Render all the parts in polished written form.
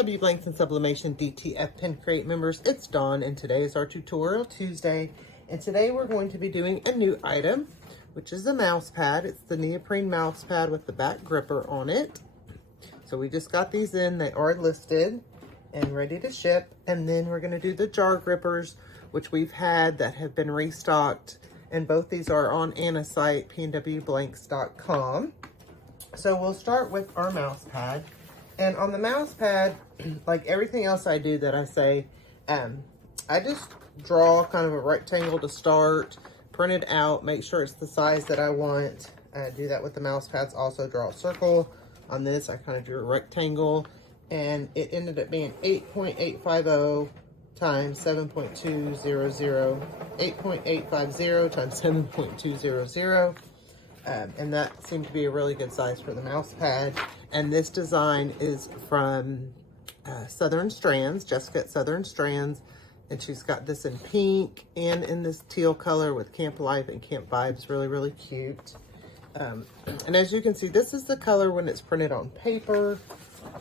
PNW Blanks and Sublimation DTF Pen Crate members, it's Dawn, and today is our Tutorial Tuesday. And today we're going to be doing a new item, which is a mouse pad. It's the neoprene mouse pad with the back gripper on it. So we just got these in, they are listed and ready to ship. And then we're going to do the jar grippers, which we've had that have been restocked. And both these are on Anna's site, pnwblanks.com. So we'll start with our mouse pad. And on the mouse pad, like everything else I do that I say, I just draw kind of a rectangle to start, print it out, make sure it's the size that I want. I do that with the mouse pads, also draw a circle. On this, I kind of drew a rectangle, and it ended up being 8.850 times 7.200, 8.850 times 7.200. And that seemed to be a really good size for the mouse pad. And this design is from Southern Strands, Jessica at Southern Strands. And she's got this in pink and in this teal color with Camp Life and Camp Vibes. Really, really cute. And as you can see, this is the color when it's printed on paper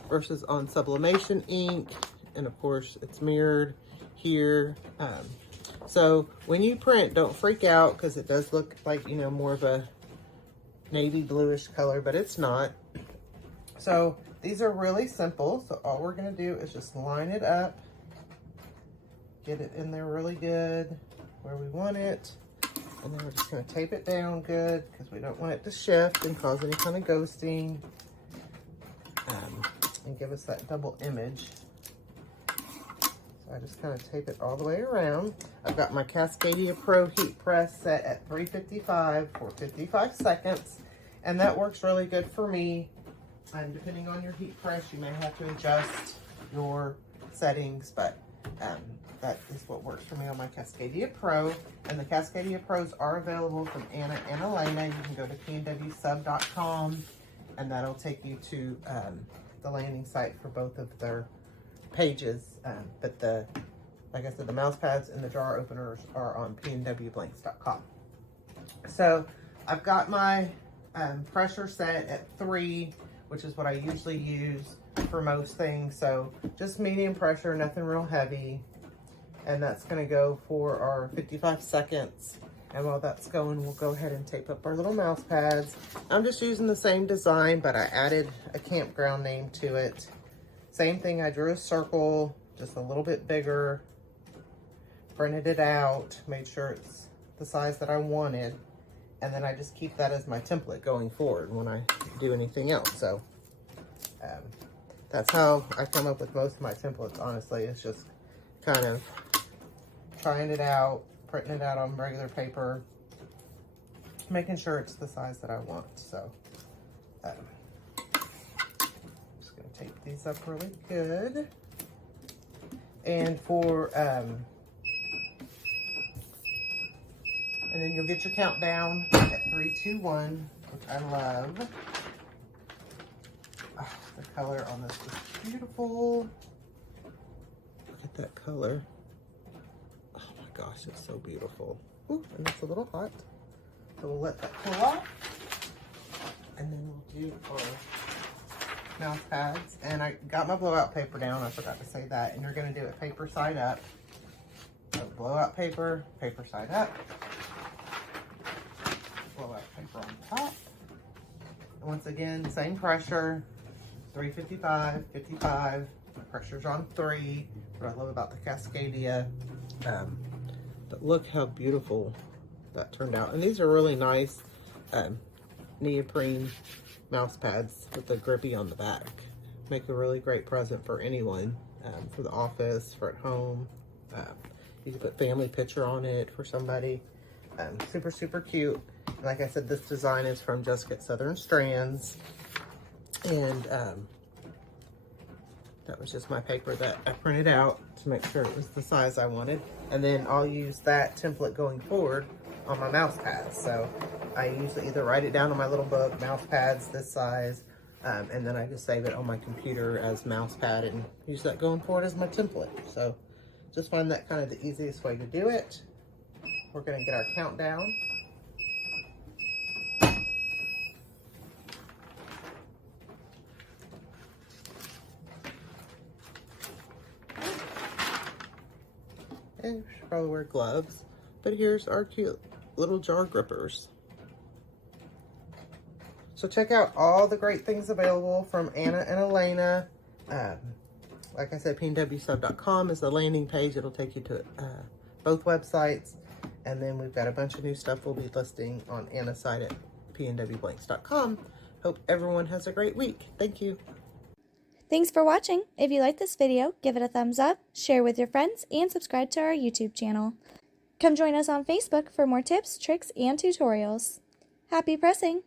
versus on sublimation ink. And of course, it's mirrored here. So when you print, don't freak out because it does look like, you know, more of a navy bluish color, but it's not. So these are really simple. So all we're going to do is just line it up, get it in there really good where we want it, and then we're just going to tape it down good because we don't want it to shift and cause any kind of ghosting, and give us that double image. So I just kind of tape it all the way around. I've got my Cascadia Pro heat press set at 355 for 55 seconds, and that works really good for me. And depending on your heat press, you may have to adjust your settings, but that is what works for me on my Cascadia Pro. And the Cascadia Pros are available from Anna and Elena. You can go to pnwsub.com, and that'll take you to the landing site for both of their pages. But like I said, the mouse pads and the jar openers are on pnwblanks.com. So I've got my pressure set at 3, which is what I usually use for most things. So just medium pressure, nothing real heavy. And that's gonna go for our 55 seconds. And while that's going, we'll go ahead and tape up our little mouse pads. I'm just using the same design, but I added a campground name to it. Same thing, I drew a circle, just a little bit bigger, printed it out, made sure it's the size that I wanted. And then I just keep that as my template going forward when I do anything else. So that's how I come up with most of my templates, honestly. It's just kind of trying it out, printing it out on regular paper, making sure it's the size that I want. So just gonna tape these up really good. And for and then you'll get your countdown at 3, 2, 1, which I love. Oh, the color on this is beautiful. Look at that color. Oh my gosh, it's so beautiful. Ooh, and it's a little hot. So we'll let that cool off. And then we'll do our mouse pads. And I got my blowout paper down. I forgot to say that. And you're going to do it paper side up. So blowout paper, paper side up. Blowout paper on top. And once again, same pressure, 355, 55. The pressure's on 3. What I love about the Cascadia. But look how beautiful that turned out. And these are really nice neoprene mouse pads with the grippy on the back. Make a really great present for anyone, for the office, for at home. You can put family picture on it for somebody. Super, super cute. Like I said, this design is from Jessica at Southern Strands. And that was just my paper that I printed out to make sure it was the size I wanted. And then I'll use that template going forward on my mouse pads. So I usually either write it down on my little book, mouse pads this size, and then I just save it on my computer as mouse pad and use that going forward as my template. So just find that kind of the easiest way to do it. We're gonna get our countdown. And we should probably wear gloves. But here's our cute little jar grippers. So check out all the great things available from Anna and Elena. Like I said, pnwsub.com is the landing page. It'll take you to both websites. And then we've got a bunch of new stuff we'll be listing on Anna's site at pnwblanks.com. Hope everyone has a great week. Thank you. Thanks for watching. If you liked this video, give it a thumbs up, share with your friends, and subscribe to our YouTube channel. Come join us on Facebook for more tips, tricks, and tutorials. Happy pressing!